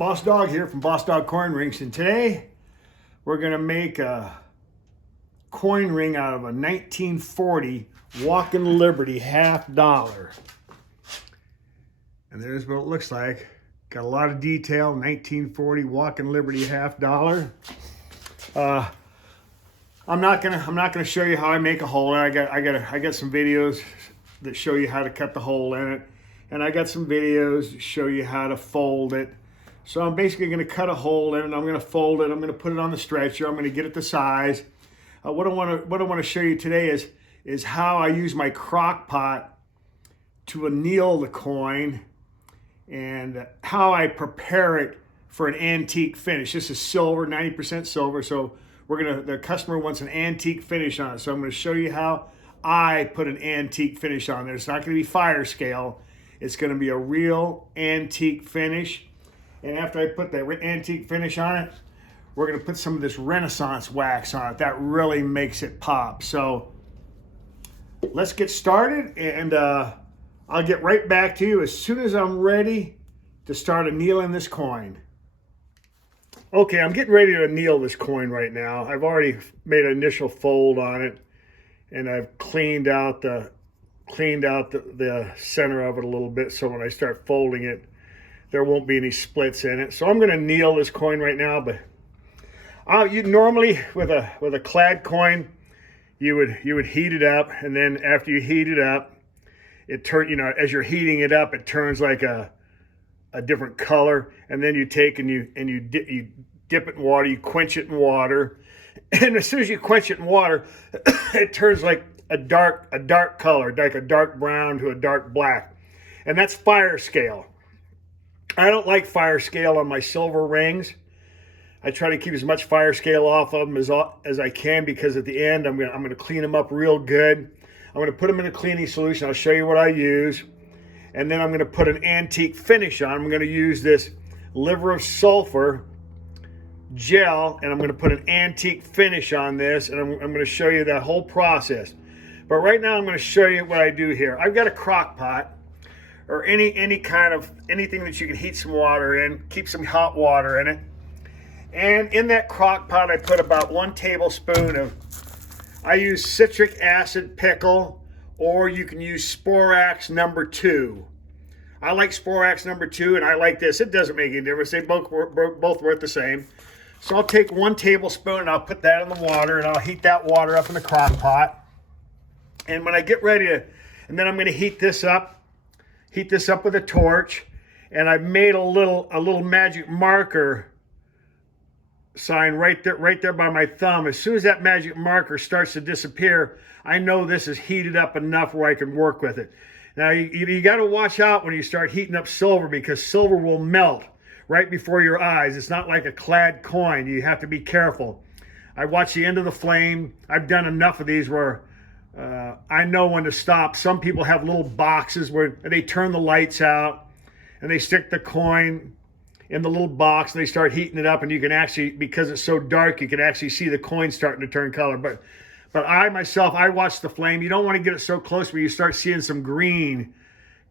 Boss Dog here from Bossdogcoinrings, and today we're going to make a coin ring out of a 1940 Walking Liberty $50. And there's what it looks like. Got a lot of detail. 1940 Walking Liberty $50. I'm not gonna show you how I make a hole. I got some videos that show you how to cut the hole in it, and I got some videos that show you how to fold it. So I'm basically going to cut a hole in it, and I'm going to fold it. I'm going to put it on the stretcher. I'm going to get it the size. What I want to show you today is how I use my crock pot to anneal the coin, and how I prepare it for an antique finish. This is silver, 90% silver. So the customer wants an antique finish on it. So I'm going to show you how I put an antique finish on there. It's not going to be fire scale. It's going to be a real antique finish. And after I put that antique finish on it, we're going to put some of this Renaissance wax on it. That really makes it pop. So let's get started, and I'll get right back to you as soon as I'm ready to start annealing this coin. Okay, I'm getting ready to anneal this coin right now. I've already made an initial fold on it, and I've cleaned out the center of it a little bit, so when I start folding it, there won't be any splits in it. So I'm going to anneal this coin right now. But you normally with a clad coin, you would heat it up, and then after you heat it up, as you're heating it up, it turns like a different color, and then you take and you dip it in water, you quench it in water, and as soon as you quench it in water, it turns like a dark color, like a dark brown to a dark black, and that's fire scale. I don't like fire scale on my silver rings. I try to keep as much fire scale off of them as I can, because at the end I'm going to clean them up real good. I'm going to put them in a cleaning solution. I'll show you what I use. And then I'm going to put an antique finish on. I'm going to use this liver of sulfur gel, and I'm going to put an antique finish on this, and I'm going to show you that whole process. But right now I'm going to show you what I do here. I've got a crock pot, or anything that you can heat some water in, keep some hot water in it. And in that crock pot, I put about 1 tablespoon of, I use citric acid pickle, or you can use Sporax #2. I like Sporax #2, and I like this. It doesn't make any difference. They both work the same. So I'll take 1 tablespoon and I'll put that in the water, and I'll heat that water up in the crock pot. And when I get ready to, and then I'm going to heat this up with a torch, and I've made a little magic marker sign right there by my thumb. As soon as that magic marker starts to disappear, I know this is heated up enough where I can work with it. Now you got to watch out when you start heating up silver, because silver will melt right before your eyes. It's not like a clad coin. You have to be careful. I watch the end of the flame. I've done enough of these where I know when to stop. Some people have little boxes where they turn the lights out and they stick the coin in the little box, and they start heating it up, and you can actually, because it's so dark, you can actually see the coin starting to turn color. But I myself, I watch the flame. You don't want to get it so close where you start seeing some green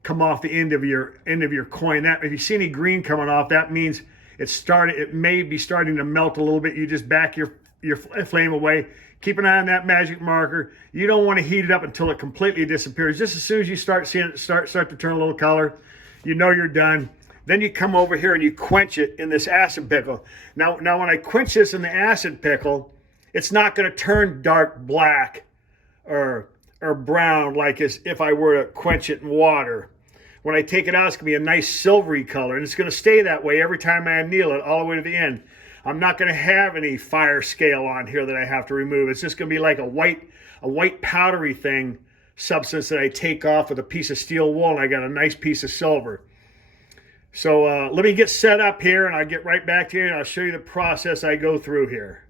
come off the end of your coin. That, if you see any green coming off, that means it may be starting to melt a little bit. You just back your flame away. Keep an eye on that magic marker. You don't want to heat it up until it completely disappears. Just as soon as you start seeing it start to turn a little color, you know you're done. Then you come over here and you quench it in this acid pickle. Now when I quench this in the acid pickle, it's not going to turn dark black or brown like as if I were to quench it in water. When I take it out, it's going to be a nice silvery color, and it's going to stay that way every time I anneal it all the way to the end. I'm not going to have any fire scale on here that I have to remove. It's just going to be like a white powdery substance that I take off with a piece of steel wool, and I got a nice piece of silver. So let me get set up here, and I'll get right back to you, and I'll show you the process I go through here.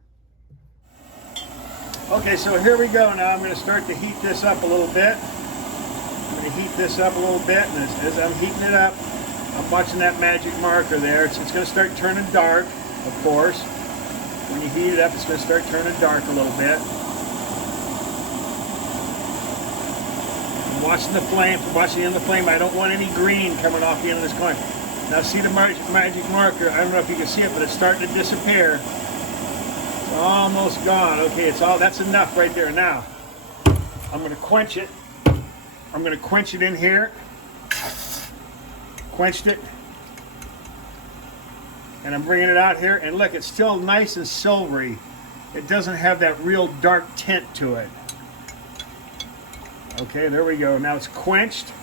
Okay, so here we go. Now I'm going to start to heat this up a little bit. I'm going to heat this up a little bit, and as I'm heating it up, I'm watching that magic marker there. It's going to start turning dark, of course. When you heat it up, it's going to start turning dark a little bit. I'm watching the flame. From watching the end of the flame, I don't want any green coming off the end of this coin. Now see the magic marker? I don't know if you can see it, but it's starting to disappear. It's almost gone. Okay, it's all, that's enough right there. Now, I'm going to quench it. I'm going to quench it in here. Quenched it. And I'm bringing it out here. And look, it's still nice and silvery. It doesn't have that real dark tint to it. Okay, there we go. Now it's quenched.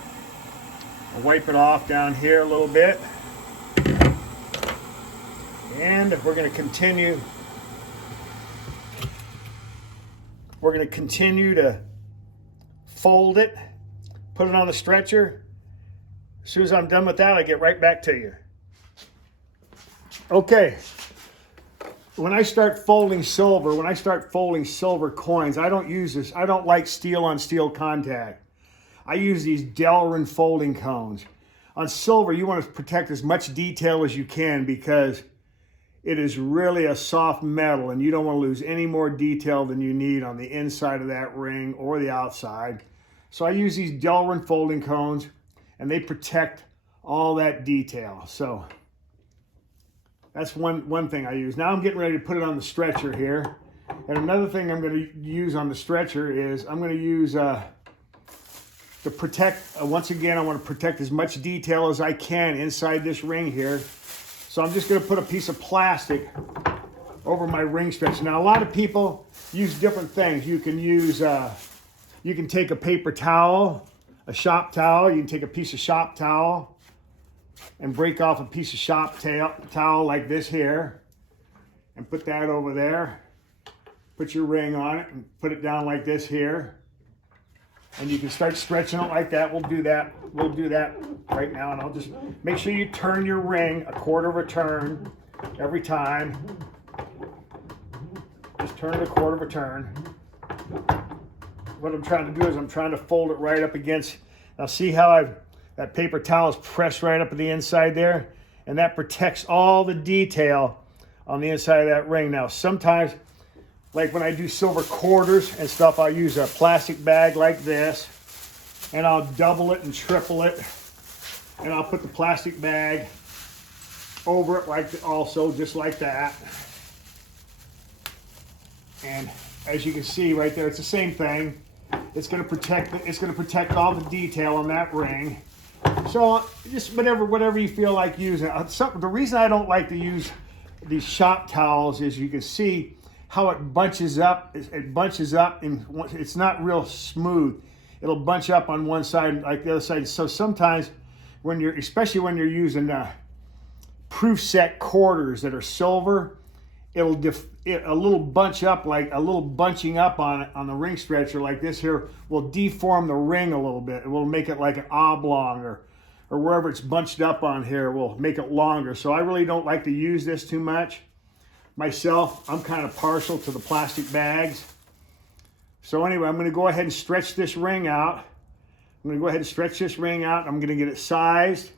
I'll wipe it off down here a little bit. And we're going to continue. We're going to continue to fold it, put it on the stretcher. As soon as I'm done with that, I get right back to you. Okay. When I start folding silver coins, I don't use this. I don't like steel on steel contact. I use these Delrin folding cones. On silver, you want to protect as much detail as you can because it is really a soft metal and you don't want to lose any more detail than you need on the inside of that ring or the outside. So I use these Delrin folding cones and they protect all that detail. So that's one thing I use. Now I'm getting ready to put it on the stretcher here. And another thing I'm going to use on the stretcher is I'm going to use to protect, once again, I want to protect as much detail as I can inside this ring here. So I'm just going to put a piece of plastic over my ring stretcher. Now a lot of people use different things. You can use, you can take a paper towel, a shop towel. You can take a piece of shop towel and break off a piece of shop towel like this here and put that over there. Put your ring on it and put it down like this here. And you can start stretching it like that. We'll do that right now. And I'll just make sure you turn your ring a quarter of a turn every time. Just turn it a quarter of a turn. What I'm trying to do is I'm trying to fold it right up against. Now see how that paper towel is pressed right up at the inside there? And that protects all the detail on the inside of that ring. Now sometimes, like when I do silver quarters and stuff, I'll use a plastic bag like this and I'll double it and triple it. And I'll put the plastic bag over it also just like that. And as you can see right there, it's the same thing. It's going to protect all the detail on that ring. So just whatever you feel like using. The reason I don't like to use these shop towels is you can see how it bunches up. It bunches up and it's not real smooth. It'll bunch up on one side like the other side. So sometimes especially when you're using proof set quarters that are silver, a little bunching up on the ring stretcher like this here will deform the ring a little bit. It will make it like an oblong or wherever it's bunched up on here will make it longer. So I really don't like to use this too much. Myself, I'm kind of partial to the plastic bags. So anyway, I'm going to go ahead and stretch this ring out. I'm going to get it sized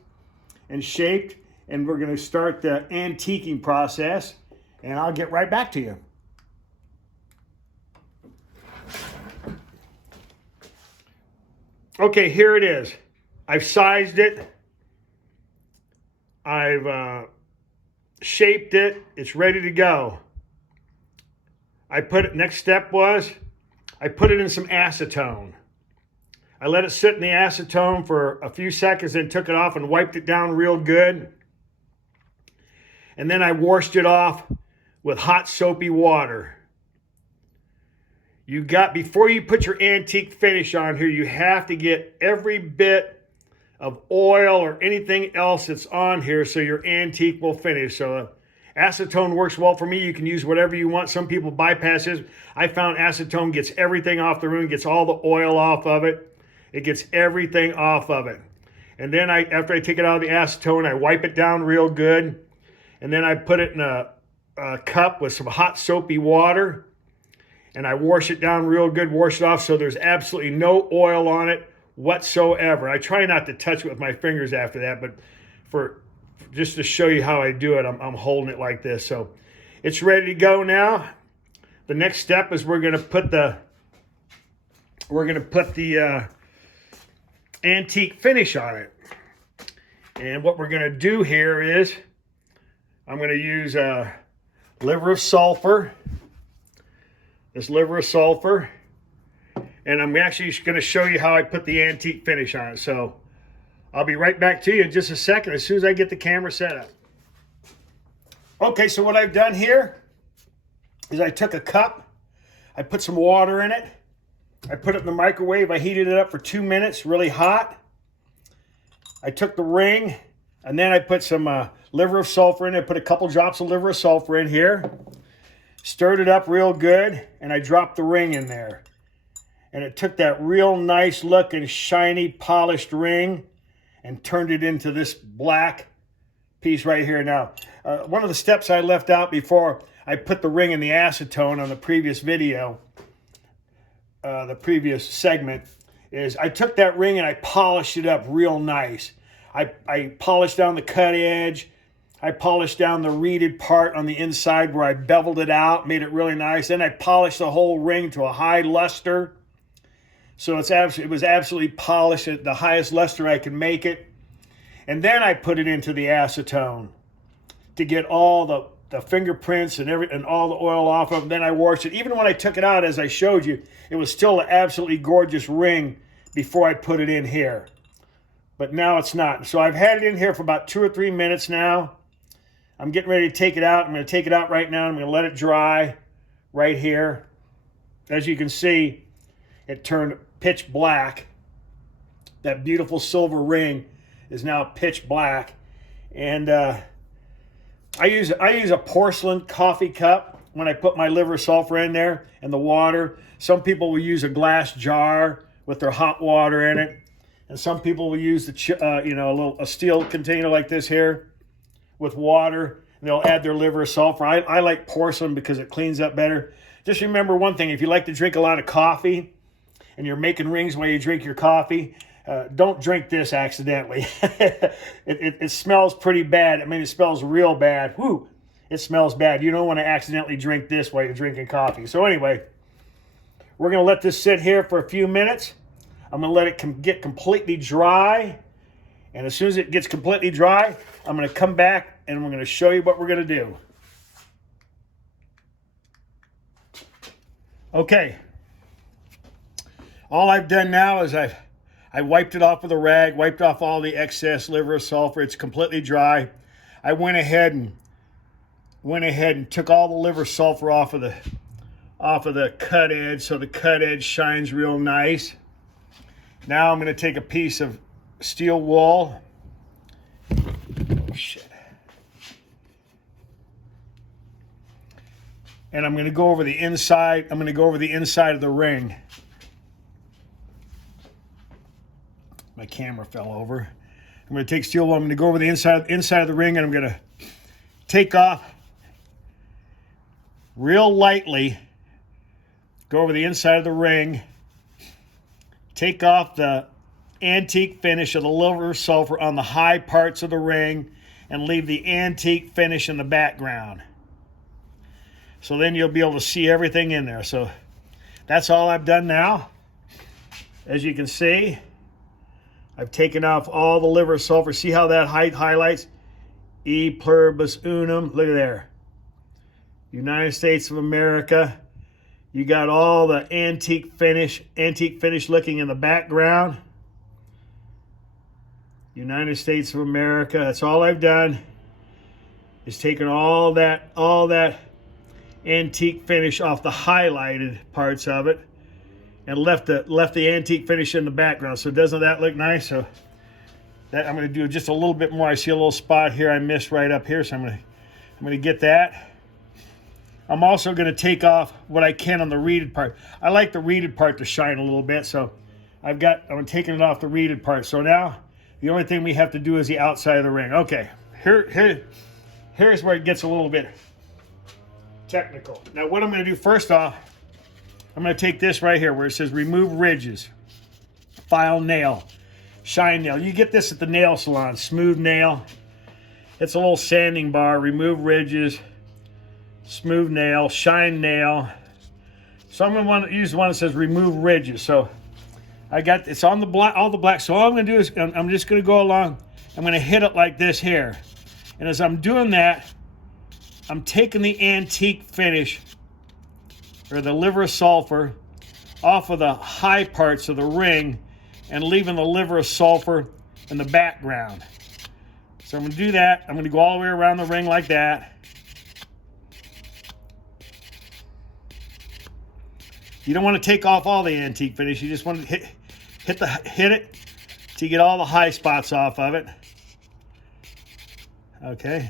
and shaped, and we're going to start the antiquing process, and I'll get right back to you. Okay, here it is. I've sized it. I've shaped it. It's ready to go. Next step was I put it in some acetone. I let it sit in the acetone for a few seconds, then took it off and wiped it down real good. And then I washed it off with hot soapy water. Before you put your antique finish on here, you have to get every bit of oil or anything else that's on here so your antique will finish. So acetone works well for me. You can use whatever you want. Some people bypass it. I found acetone gets everything off the ring, gets all the oil off of it. It gets everything off of it. And then after I take it out of the acetone, I wipe it down real good. And then I put it in a cup with some hot soapy water. And I wash it down real good, wash it off so there's absolutely no oil on it whatsoever. I try not to touch it with my fingers after that, but just to show you how I do it, I'm holding it like this. So it's ready to go now. The next step is we're going to put the antique finish on it. And what we're going to do here is I'm going to use a liver of sulfur. This liver of sulfur. And I'm actually going to show you how I put the antique finish on it. So I'll be right back to you in just a second as soon as I get the camera set up. Okay, so what I've done here is I took a cup, I put some water in it, I put it in the microwave, I heated it up for 2 minutes, really hot. I took the ring, and then I put some liver of sulfur in it. I put a couple drops of liver of sulfur in here, stirred it up real good, and I dropped the ring in there. And it took that real nice looking, shiny, polished ring and turned it into this black piece right here. Now, one of the steps I left out before I put the ring in the acetone on the previous video, the previous segment, is I took that ring and I polished it up real nice. I polished down the cut edge. I polished down the reeded part on the inside where I beveled it out, made it really nice. Then I polished the whole ring to a high luster. So it was absolutely polished at the highest luster I could make it. And then I put it into the acetone to get all the fingerprints and all the oil off of it. Then I washed it. Even when I took it out, as I showed you, it was still an absolutely gorgeous ring before I put it in here. But now it's not. So I've had it in here for about 2 or 3 minutes now. I'm getting ready to take it out. I'm going to take it out right now. I'm going to let it dry right here. As you can see, it turned pitch black. That beautiful silver ring is now pitch black. And I use a porcelain coffee cup when I put my liver sulfur in there and the water. Some people will use a glass jar with their hot water in it, and some people will use a steel container like this here with water. And they'll add their liver sulfur. I like porcelain because it cleans up better. Just remember one thing: if you like to drink a lot of coffee and you're making rings while you drink your coffee, don't drink this accidentally. It smells pretty bad. I mean, it smells real bad. Whew, it smells bad. You don't want to accidentally drink this while you're drinking coffee. So anyway, we're going to let this sit here for a few minutes. I'm going to let it get completely dry. And as soon as it gets completely dry, I'm going to come back and we're going to show you what we're going to do. Okay. All I've done now is I wiped it off with a rag, wiped off all the excess liver of sulfur. It's completely dry. I went ahead and took all the liver sulfur off of the cut edge, so the cut edge shines real nice. Now I'm going to take a piece of steel wool. And I'm going to go over the inside. I'm going to go over the inside of the ring. My camera fell over. I'm going to take steel wool. I'm going to go over the inside of the ring, and I'm going to take off real lightly. Go over the inside of the ring. Take off the antique finish of the liver sulfur on the high parts of the ring, and leave the antique finish in the background. So then you'll be able to see everything in there. So that's all I've done now. As you can see, I've taken off all the liver sulfur. See how that highlights? E pluribus unum. Look at there. United States of America. You got all the antique finish looking in the background. United States of America. That's all I've done, is taken all that antique finish off the highlighted parts of it and left the antique finish in the background. So doesn't that look nice? So that I'm going to do just a little bit more. I see a little spot here I missed right up here, so I'm going to get that. I'm also going to take off what I can on the reeded part. I like the reeded part to shine a little bit, so I'm taking it off the reeded part. So now the only thing we have to do is the outside of the ring. Okay, here's where it gets a little bit technical. Now what I'm going to do first off, I'm going to take this right here where it says remove ridges, file nail, shine nail. You get this at the nail salon, smooth nail. It's a little sanding bar, remove ridges, smooth nail, shine nail. So I'm going to use the one that says remove ridges. So I got it's on the black, all the black. So all I'm going to do is I'm just going to go along I'm going to hit it like this here. And as I'm doing that, I'm taking the antique finish, or the liver of sulfur, off of the high parts of the ring and leaving the liver of sulfur in the background. So I'm going to do that. I'm going to go all the way around the ring like that. You don't want to take off all the antique finish. You just want to hit it to get all the high spots off of it. Okay.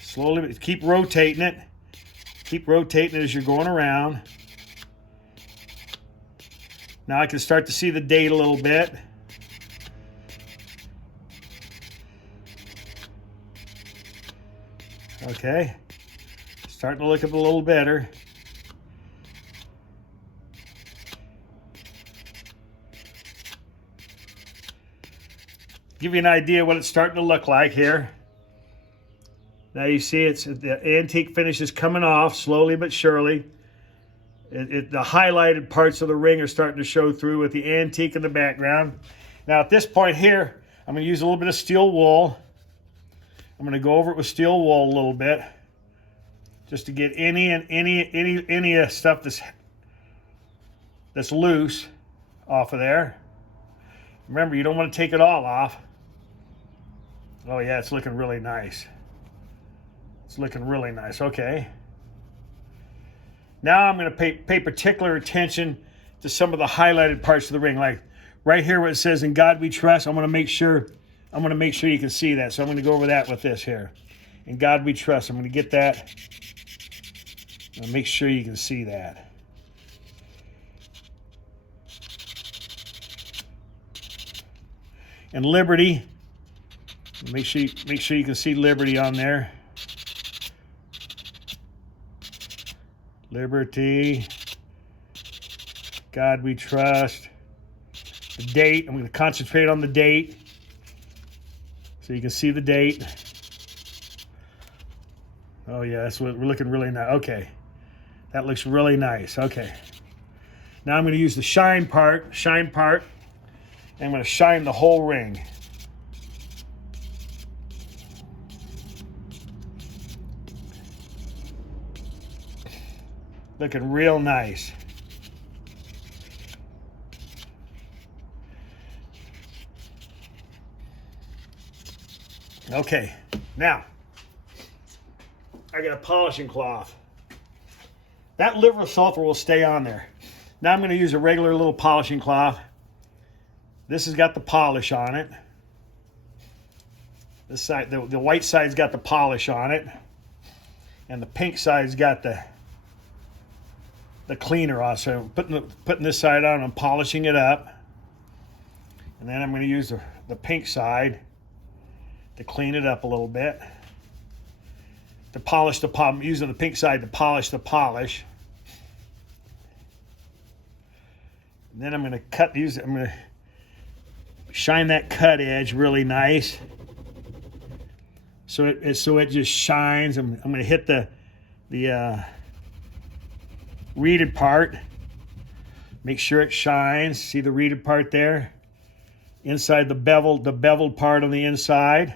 Slowly, keep rotating it. Keep rotating it as you're going around. Now I can start to see the date a little bit. Okay. Starting to look up a little better. Give you an idea what it's starting to look like here. Now you see it's the antique finish is coming off slowly but surely. The highlighted parts of the ring are starting to show through with the antique in the background. Now at this point here, I'm going to use a little bit of steel wool. I'm going to go over it with steel wool a little bit, just to get any stuff that's loose off of there. Remember, you don't want to take it all off. Oh yeah, it's looking really nice. It's looking really nice. Okay. Now I'm going to pay particular attention to some of the highlighted parts of the ring, like right here where it says "In God We Trust." I'm going to make sure you can see that. So I'm going to go over that with this here. "In God We Trust." I'm going to get that. And make sure you can see that. And Liberty. Make sure you can see Liberty on there. Liberty, God We Trust. The date, I'm going to concentrate on the date so you can see the date. Oh yeah, that's what we're looking really nice. Okay, that looks really nice. Okay, now I'm going to use the shine part, and I'm going to shine the whole ring. Looking real nice. Okay, now I got a polishing cloth. That liver of sulfur will stay on there. Now I'm going to use a regular little polishing cloth. This has got the polish on it. This side, the white side's got the polish on it, and the pink side's got the cleaner on. So putting this side on and polishing it up, and then I'm going to use the pink side to clean it up a little bit. To polish I'm using the pink side to polish the polish. And then I'm going to I'm going to shine that cut edge really nice. So it just shines. I'm going to hit the reeded part. Make sure it shines. See the reeded part there? Inside the beveled part on the inside.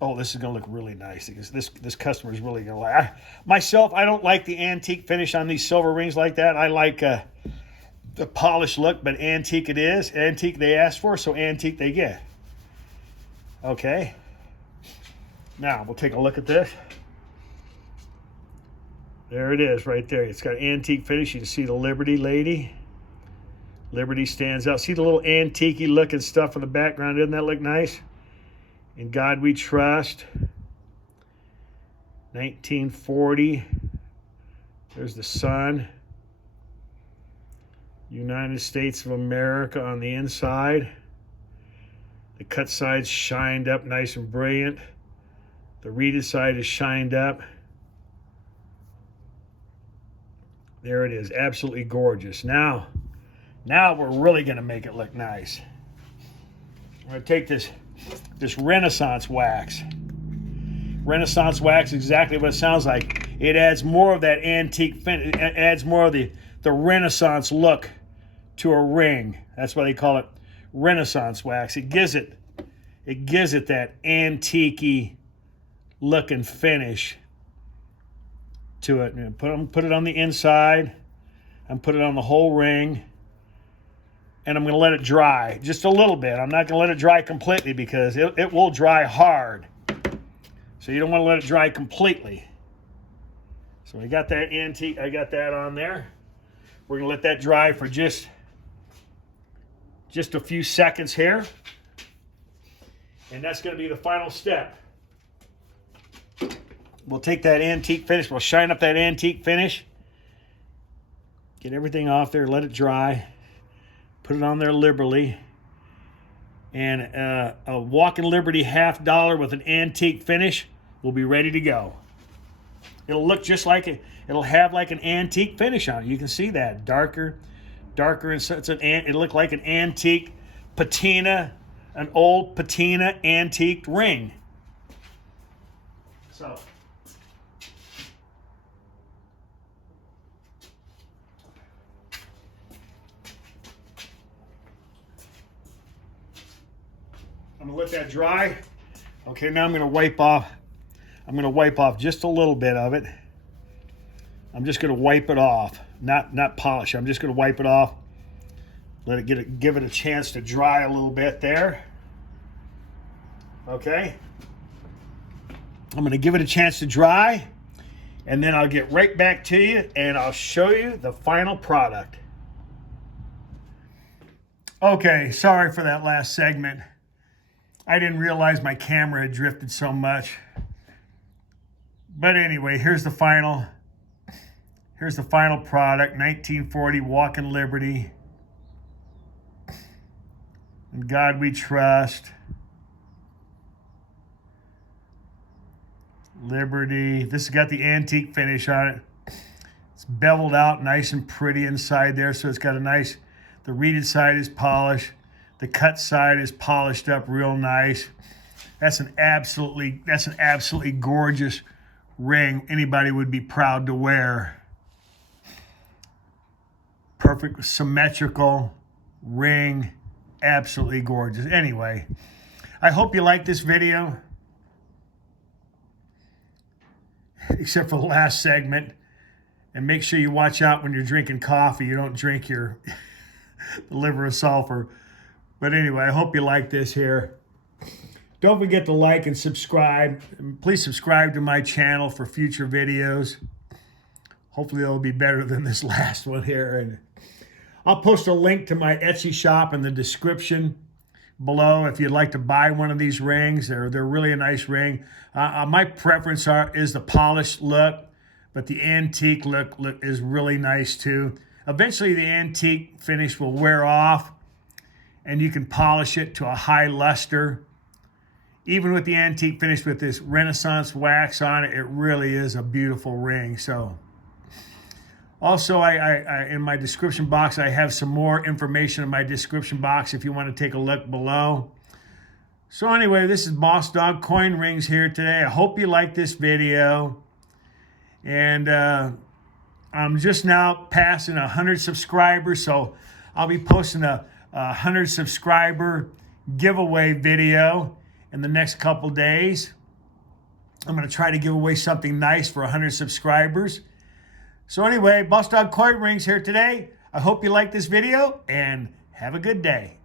Oh, this is going to look really nice because this customer is really going to like. Myself, I don't like the antique finish on these silver rings like that. I like the polished look, but antique it is. Antique they asked for, so antique they get. Okay. Now we'll take a look at this. There it is right there. It's got antique finish. You can see the Liberty lady. Liberty stands out. See the little antique-y looking stuff in the background? Doesn't that look nice? "In God We Trust." 1940. There's the sun. United States of America on the inside. The cut side's shined up nice and brilliant. The reeded side is shined up. There it is. Absolutely gorgeous. Now we're really going to make it look nice. I'm going to take this Renaissance wax. Renaissance wax, exactly what it sounds like. It adds more of that antique, it adds more of the Renaissance look to a ring. That's why they call it Renaissance wax. It gives it that antique-y looking finish to it. And put it on the inside and put it on the whole ring. And I'm going to let it dry just a little bit. I'm not going to let it dry completely because it will dry hard. So you don't want to let it dry completely. So I got that antique, I got that on there. We're going to let that dry for just a few seconds here. And that's going to be the final step. We'll take that antique finish, we'll shine up that antique finish. Get everything off there, let it dry. Put it on there liberally. And a Walking Liberty $50 with an antique finish will be ready to go. It'll look just like it. It'll have like an antique finish on it. You can see that darker, and so it'll look like an antique patina, an old patina antique ring. So. I'm gonna let that dry. Okay, now I'm gonna wipe off. I'm gonna wipe off just a little bit of it. I'm just gonna wipe it off, not polish. I'm just gonna wipe it off. Let it give it a chance to dry a little bit there. Okay. I'm gonna give it a chance to dry, and then I'll get right back to you and I'll show you the final product. Okay, sorry for that last segment. I didn't realize my camera had drifted so much. But anyway, here's the final product, 1940 Walking Liberty. In God we trust. Liberty. This has got the antique finish on it. It's beveled out nice and pretty inside there, so it's got a nice, the reeded side is polished. The cut side is polished up real nice. That's an absolutely gorgeous ring. Anybody would be proud to wear. Perfect symmetrical ring. Absolutely gorgeous. Anyway, I hope you like this video. Except for the last segment. And make sure you watch out when you're drinking coffee. You don't drink your liver of sulfur. But anyway, I hope you like this here. Don't forget to like and subscribe. Please subscribe to my channel for future videos. Hopefully they'll be better than this last one here. And I'll post a link to my Etsy shop in the description below if you'd like to buy one of these rings. They're really a nice ring. My preference is the polished look, but the antique look is really nice too. Eventually the antique finish will wear off, and you can polish it to a high luster. Even with the antique finish with this Renaissance wax on it, it really is a beautiful ring. So, also, I in my description box, I have some more information in my description box if you want to take a look below. So anyway, this is Bossdogcoinrings here today. I hope you like this video. And I'm just now passing 100 subscribers, so I'll be posting a 100 subscriber giveaway video in the next couple days. I'm going to try to give away something nice for 100 subscribers. So anyway, Bossdogcoinrings here today. I hope you like this video and have a good day.